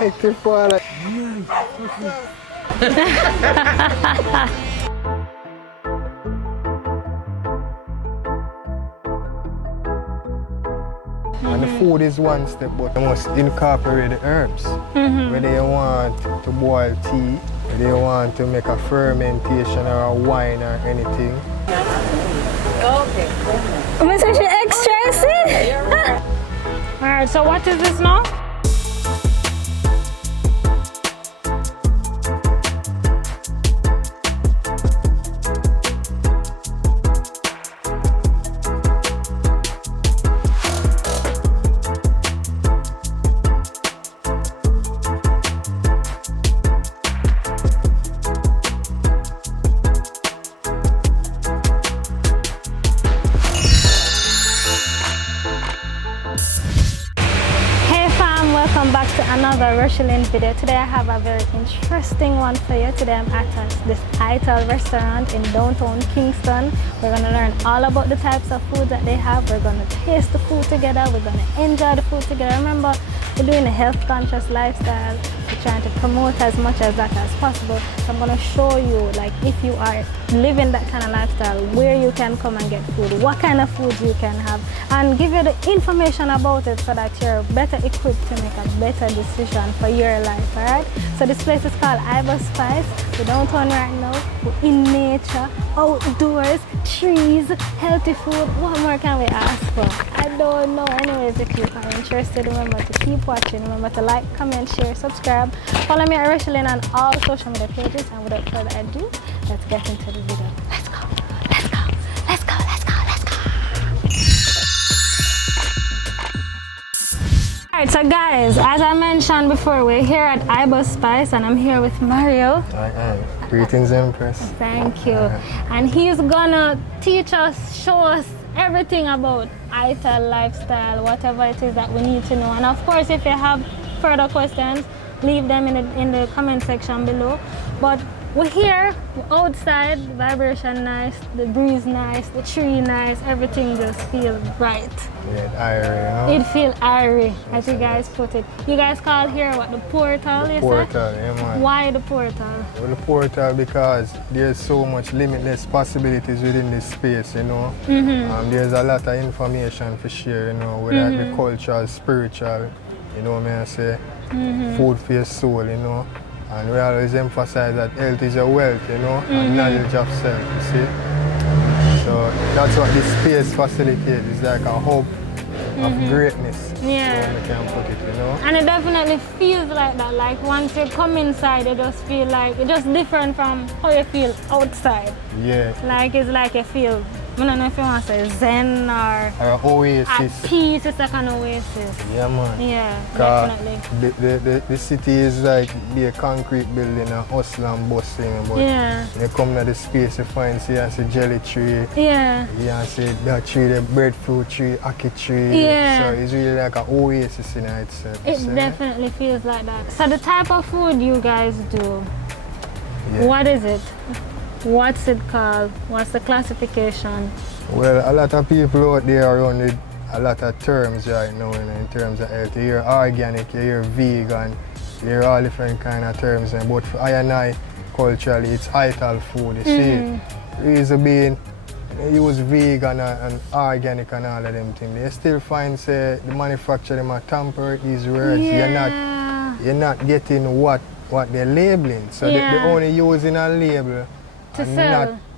Active for like. And the food is one step, but you must incorporate the herbs. Whether you want to boil tea, whether you want to make a fermentation or a wine or anything. Okay. I'm such an extra, see? Alright, so what is this now? Welcome back to another Rochielin video. Today I have a very interesting one for you. Today I'm at this Ital restaurant in downtown Kingston. We're going to learn all about the types of food that they have. We're going to taste the food together. We're going to enjoy the food together. Remember, we're doing a health conscious lifestyle. We're trying to promote as much as that as possible. So I'm going to show you, like, if you are living that kind of lifestyle, where you can come and get food, what kind of food you can have, and give you the information about it so that you're better equipped to make a better decision for your life. All right, so this place is called Ibus Spice. We're downtown right now. We're in nature, outdoors, trees, healthy food. What more can we ask for? I don't know. Anyways, if you are interested, remember to keep watching. Remember to like, comment, share, subscribe. Follow me at Rochielin on all social media pages. And without further ado, let's get into the video. Let's go. Let's go. Let's go. Let's go. Let's go. Alright, so guys, as I mentioned before, we're here at Ibus Spice and I'm here with Mario. Greetings, Empress. Thank you. And he's gonna teach us, show us everything about Ital lifestyle, whatever it is that we need to know. And of course, if you have further questions, leave them in the comment section below. But we're here, we're outside, vibration nice, the breeze nice, the tree nice, everything just feels right. Yeah, airy, you know? It feels airy, as you guys put it. You guys call here what, the portal, you Portal, say? yeah, man. Why the portal? Well, the portal because there's so much limitless possibilities within this space, you know. There's a lot of information for share, you know, whether it be cultural, spiritual, you know what I say, food for your soul, you know. And we always emphasize that health is your wealth, you know, and knowledge of self, you see. So that's what this space facilitates. It's like a hub of greatness. Yeah. So we can put it, you know. And it definitely feels like that. Like once you come inside, you just feel like it's just different from how you feel outside. Yeah. Like it's like you feel, I don't know if you want to say zen or oasis. At peace, it's like an oasis. Yeah, man. Yeah, definitely. The city is like a concrete building, a hustle and bustling. But when you come to the space, you find, see, a jelly tree. Yeah. You see that tree, the breadfruit tree, ackee tree. Yeah. So it's really like an oasis in itself. It definitely feels like that. So the type of food you guys do, what is it? What's it called? What's the classification? Well, a lot of people out there around with a lot of terms right now, you know, in terms of health. You hear organic, you hear vegan, you hear all different kind of terms. But for I and I, culturally, it's Ital food, you see. Reason being, you use vegan and organic and all of them things. You still find, say, the manufacturer them are tamper these words. You're not getting what they're labeling. So they're only using a label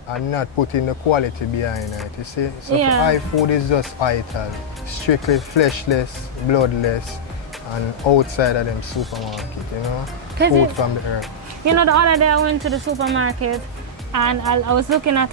and not putting the quality behind it, you see. So for iFood is just Ital, strictly fleshless, bloodless, and outside of them supermarket, you know. Food from the earth. You know, the other day I went to the supermarket and I was looking at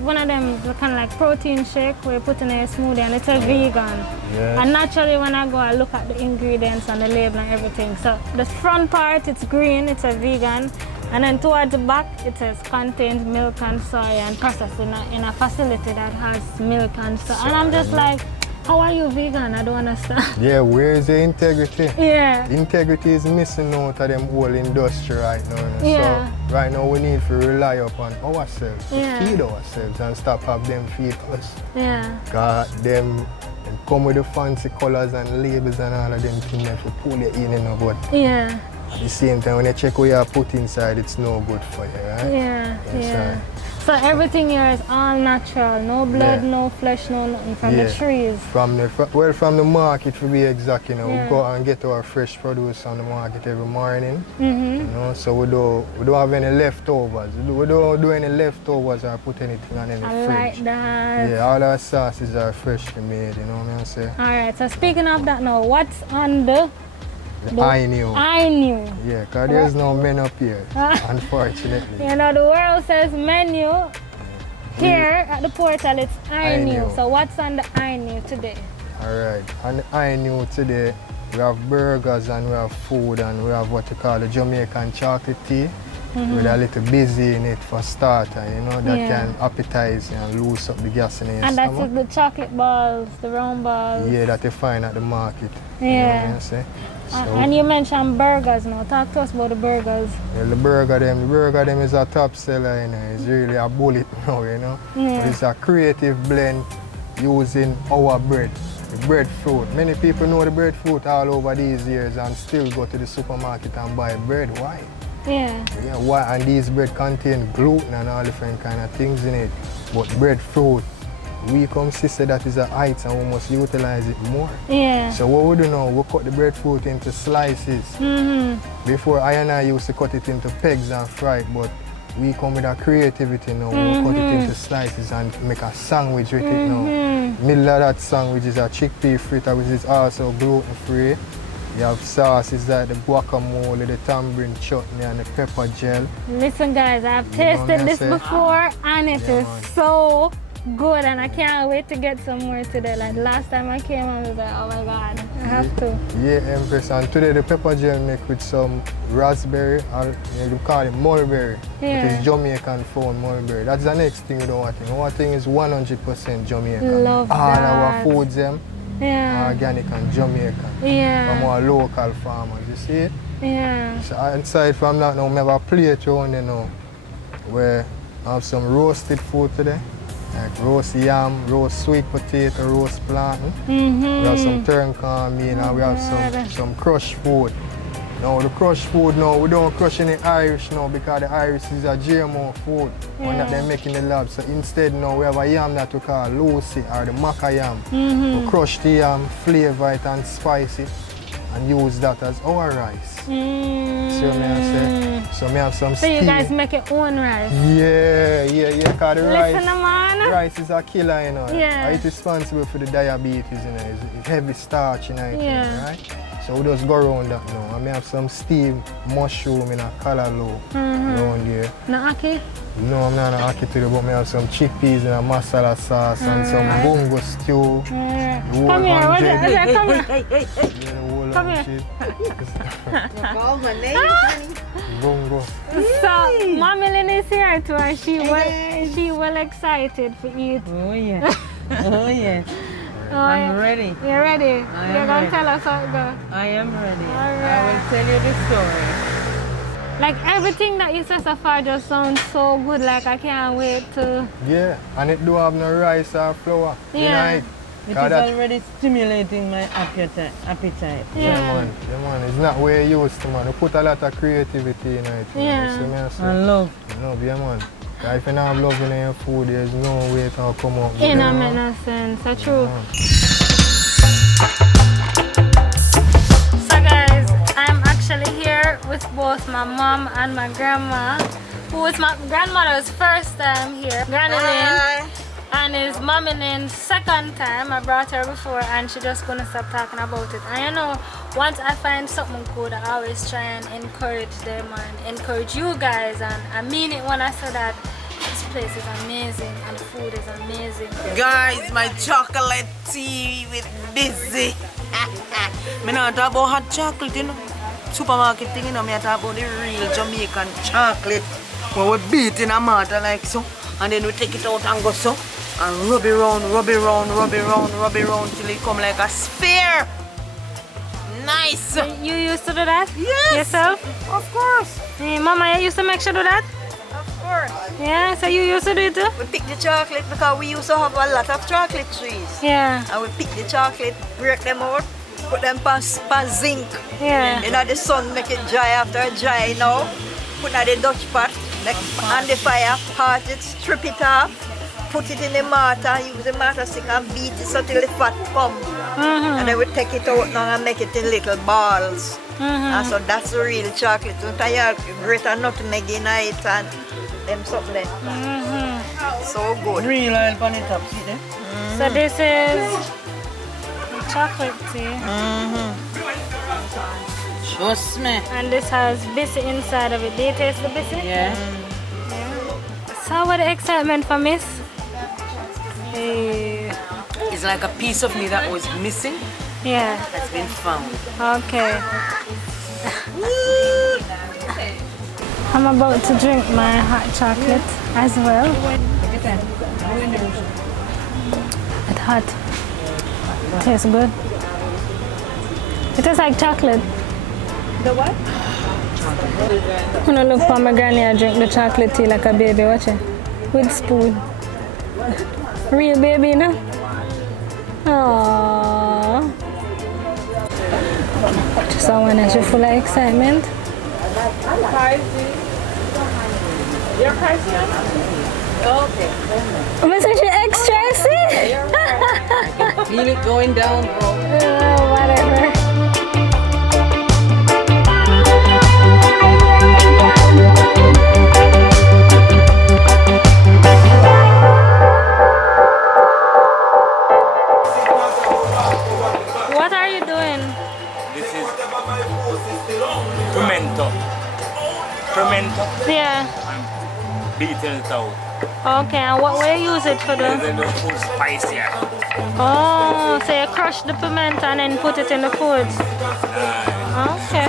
one of them kind of like protein shake where you put in a smoothie and it's a vegan. Yes. And naturally when I go, I look at the ingredients and the label and everything. So the front part, it's green, it's a vegan. And then towards the back, it says contains milk and soy and processed in a facility that has milk and soy. And I'm just like, how are you vegan? I don't understand. Yeah, where is the integrity? Yeah. Integrity is missing out of them whole industry right now. Yeah. So right now we need to rely upon ourselves, to feed ourselves and stop have them feed us. Yeah. God, them come with the fancy colors and labels and all of them things if you pull you in, you know, but Yeah. at the same time, when you check what you put inside, it's no good for you, right? Yeah. Inside. So everything here is all natural. No blood, no flesh, no nothing from the trees. From the market to be exact, you know. Yeah. We go and get our fresh produce on the market every morning. You know, so we don't have any leftovers. We don't do any leftovers or put anything on any fridge. Like that. Yeah, all our sauces are freshly made, you know what I'm saying? Alright, so speaking of that now, what's on the I knew. Yeah, because there's no menu up here, unfortunately. You know, the world says menu. Here at the portal, it's I knew. So what's on the I knew today? Alright, on the I knew today, we have burgers and we have food and we have what you call the Jamaican chocolate tea with a little busy in it for starter, you know, that can appetize you and loose up the gas in your and stomach. that's the chocolate balls, the round balls. Yeah, that you find at the market. Yeah. You know what I'm saying? So, And you mentioned burgers now. Talk to us about the burgers. well, the burger them is a top seller, you know. It's really a bullet now, you know. Yeah. But it's a creative blend using our bread, the breadfruit. Many people know the breadfruit all over these years and still go to the supermarket and buy bread. Why? Yeah. Yeah, why? And these bread contain gluten and all different kind of things in it. But breadfruit, we come to say that is a height and we must utilize it more. Yeah. So what we do now, we cut the breadfruit into slices. Before I and I used to cut it into pegs and fry it, but we come with a creativity now. We cut it into slices and make a sandwich with it now. Middle of that sandwich is a chickpea fritter, which is also gluten free. You have sauces like the guacamole, the tamarind chutney and the pepper gel. Listen guys, I've tasted this before and it is so good and I can't wait to get some more today. Like last time I came I was like, oh my god, I have to. Yeah, Empress. And today the pepper gel make with some raspberry, or you call it mulberry. Yeah. It is Jamaican found mulberry. That's the next thing we don't want. Our thing is 100% Jamaican. Love all that. our foods them are organic and Jamaican. Yeah. From our local farmers, you see it? Yeah. So aside from that now, we have a plate around there now where I have some roasted food today. Like roast yam, roast sweet potato, roast plantain. We have some turn corn meal and we have some crushed food. Now the crushed food now, we don't crush any Irish now because the Irish is a GMO food one that they make in the lab. So instead now we have a yam that we call Lucy or the maca yam. We crush the yam, flavor it and spice it and use that as our rice. See what I say? So me have some So you guys make your own rice? Yeah, because the rice is a killer, you know. Yeah. It's responsible for the diabetes, you know. It's heavy starch, you know, right? So we just go around that now. I may have some steamed mushroom in a callaloo around here. No aki? No, I'm not an aki today, but I have some chickpeas in a masala sauce and some bungo stew. Come here, come here. Come here. Call my name, honey. Bungo. So, FAMIELIN is here too and she well excited for eat. Oh yeah. Oh yeah. I'm ready. You're ready? You're going to ready. tell us how it goes? I am ready. Alright. I will tell you the story. Like everything that you said so far just sounds so good. Like I can't wait to. Yeah, and it don't have no rice or flour. Yeah. You know It is already stimulating my appetite. Yeah, man. It's not where you used to, man. We put a lot of creativity in it. Yeah. You see me, I say? And love. Love, yeah, man. If you don't have love in your food, there's no way to come out. It don't make no sense. That's true. So guys, I'm actually here with both my mom and my grandma, who was my grandmother's first time here. Granny Lynn. And it's FAMIELIN's second time. I brought her before and she just couldn't stop talking about it. And you know, once I find something good, I always try and encourage them and encourage you guys. And I mean it when I say that this place is amazing and the food is amazing. Guys, my chocolate tea with busy. Me not talk about hot chocolate, you know. Supermarket thing, you know. Me talk about the real Jamaican chocolate. Where we beat in a mortar like so. And then we take it out and go so. And rub it round, rub it round, rub it round, rub it round till it come like a sphere. Nice. You used to do that? Yes. Yourself? Of course. Hey, Mama, you used to make sure do that? Of course. Yeah, so you used to do it too? We pick the chocolate because we used to have a lot of chocolate trees. Yeah. And we pick the chocolate, break them out, put them pan zinc. Yeah. You know, the sun make it dry after it dry now. Put it in the Dutch pot, like, on the fire, part it, strip it off, put it in the mortar, use the mortar stick and beat it until the fat come. And then we take it out now and make it in little balls. And so that's the real chocolate. Don't you grate a nutmeg in it and them something there. So good. Real oil on the top, see there? So this is chocolate tea. Trust me. And this has biscuit inside of it. Do you taste the biscuit? Yeah. So what the excitement for Miss? Hey. It's like a piece of me that was missing Yeah. has been found. Okay. I'm about to drink my hot chocolate as well. It's hot. Tastes good. It tastes like chocolate. The what? I'm gonna look for my granny and drink the chocolate tea like a baby, watch it. With spoon. Real baby, you know? Aww. Just I want to full of excitement. Your price now? Okay. I'm gonna say she extra, see? Feel it going down, bro. Whatever. What are you doing? This is pimento. Pimento Yeah. and beaten it out. Okay, and what will you use it for Then the? the food spice here. Oh, so you crush the pimento and then put it in the food. Okay.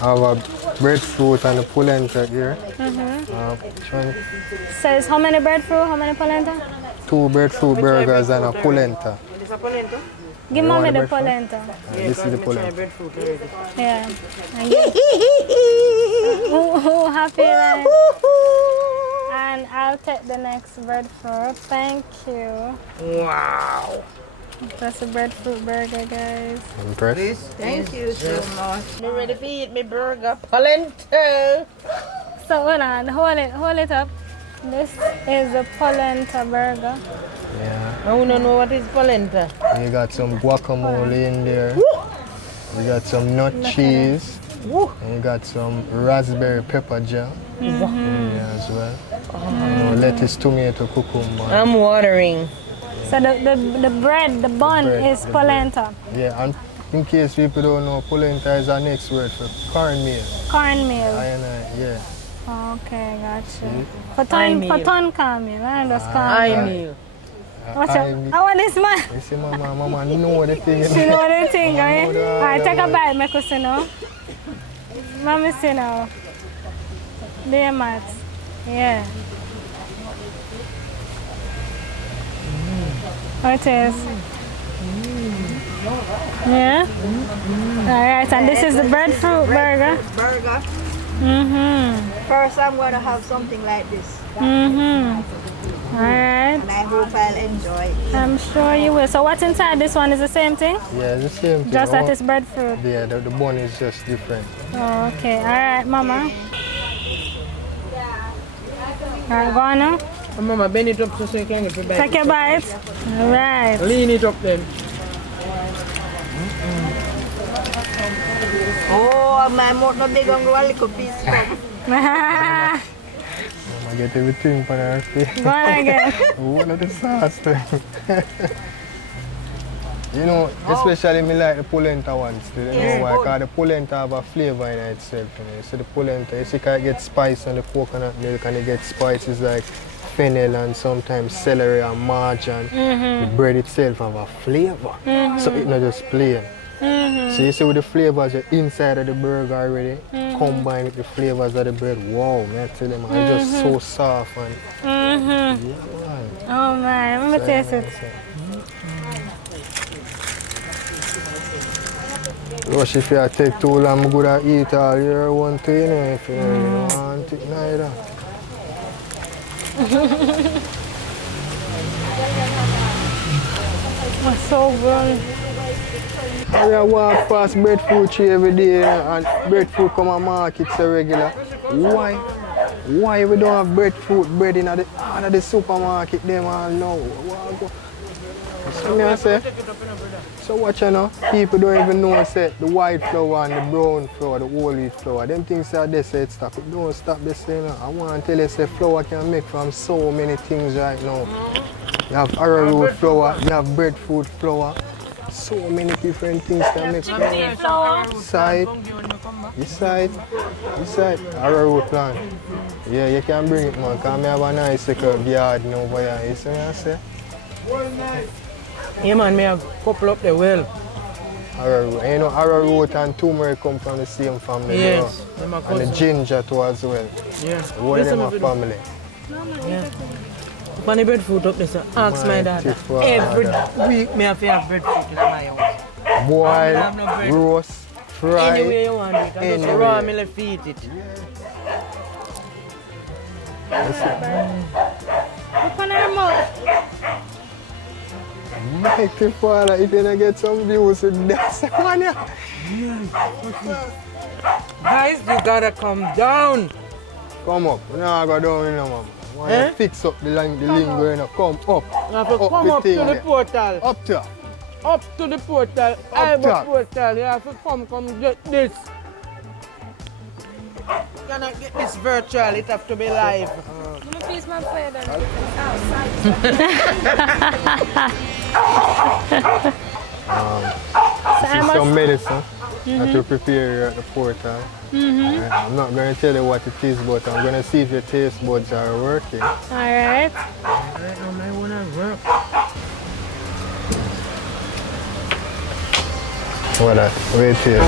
I have a breadfruit and a polenta here. Says how many breadfruit, how many polenta? 2 breadfruit burgers and a polenta. Is a polenta? Give You mommy want the breadfruit? polenta. This is the polenta. Breadfruit already. Yeah. Who happy then? And I'll take the next breadfruit. Thank you. Wow. That's a breadfruit burger, guys. Impressed? Thank you so much. Me ready to eat me burger. Polenta. So hold on, hold it up. This is a polenta burger. Yeah. I wanna know what is polenta. You got some guacamole in there. You got some nut cheese. And you got some raspberry pepper jam in there as well. You know, lettuce, tomato, cucumber. I'm watering. So the bread, the bun bread, is the polenta. Yeah, and in case people don't know, polenta is our next word for cornmeal. Cornmeal. Yeah. Okay, gotcha. I For ton cornmeal, I understand. I meal. What's up? How are this man? You see, mama know the thing. She know the thing, Mama right? know the- Alright, take a bite, make us see now. Mommy see now. Do your maths. Yeah. How it is? Yeah? Alright, and this is the breadfruit burger. Burger. First, I'm going to have something like this. Alright. And I hope I'll enjoy it. I'm sure you will. So what's inside this one is the same thing? Yeah, it's the same thing. Just that it's breadfruit. Yeah, the bun is just different. Oh, okay. Alright, mama. Alright, go on now. Mama, bend it up so you can get your bite. Take your bite. Alright. Lean it up then. Oh, my mouth not big on a little piece. Mama get everything for her face. Go on again. What are the sauce thing? You know, especially me like the polenta ones too. You know why? Because the polenta have a flavor in itself. You know? So the polenta, you see, it gets spice on the coconut milk and it gets spices like fennel and sometimes celery and margarine. The bread itself have a flavor. So it's not just plain. So you see with the flavors inside of the burger already, combined with the flavors of the bread, wow, man, I tell you, man, it's just so soft and yeah, man. Oh man, let me taste it. Rush, if you take too long, I'm gonna eat all your one thing, you know, if you don't want it neither. It's so good. I walk past breadfruit tree every day and breadfruit come on market so regular. Why? Why we don't have bread in the supermarket them all now? So me I say, so watch you know, people don't even know say the white flour and the brown flour, the whole wheat flour, them things are they say it stop. Don't stop this thing. You know. I want to tell you say flour can make from so many things right now. You have arrowroot flour, you have breadfruit flour. So many different things can make flour. Side, arrowroot plant. Yeah, you can bring it, man. Because I have a nice yard over here. You see what I say? Yeah, man, me have couple up the well. Arrowroot. And you know, arrowroot and turmeric come from the same family. Yes. You know? And the ginger too as well. Yeah. All of them are family. Yeah. When the breadfruit up there, so ask my daughter. Every week, me have to have breadfruit in my house. Boil, roast, fry. Any way you want it. I just raw me let feed it. Open your mouth. Make the father, if you don't get some views with that one, yeah. Guys, you gotta come down. Come up. We're not going down, you know, mama. Why you fix up the lingo, you know, come up. You have to come up to the portal. Up there. Up to the portal. Ibo portal. You have to come get this. You cannot get this virtual, it have to be live. See some medicine that you prepare here at the portal. I'm not going to tell you what it is, but I'm going to see if your taste buds are working. Alright. Right now, I want to work. What that? Wait here.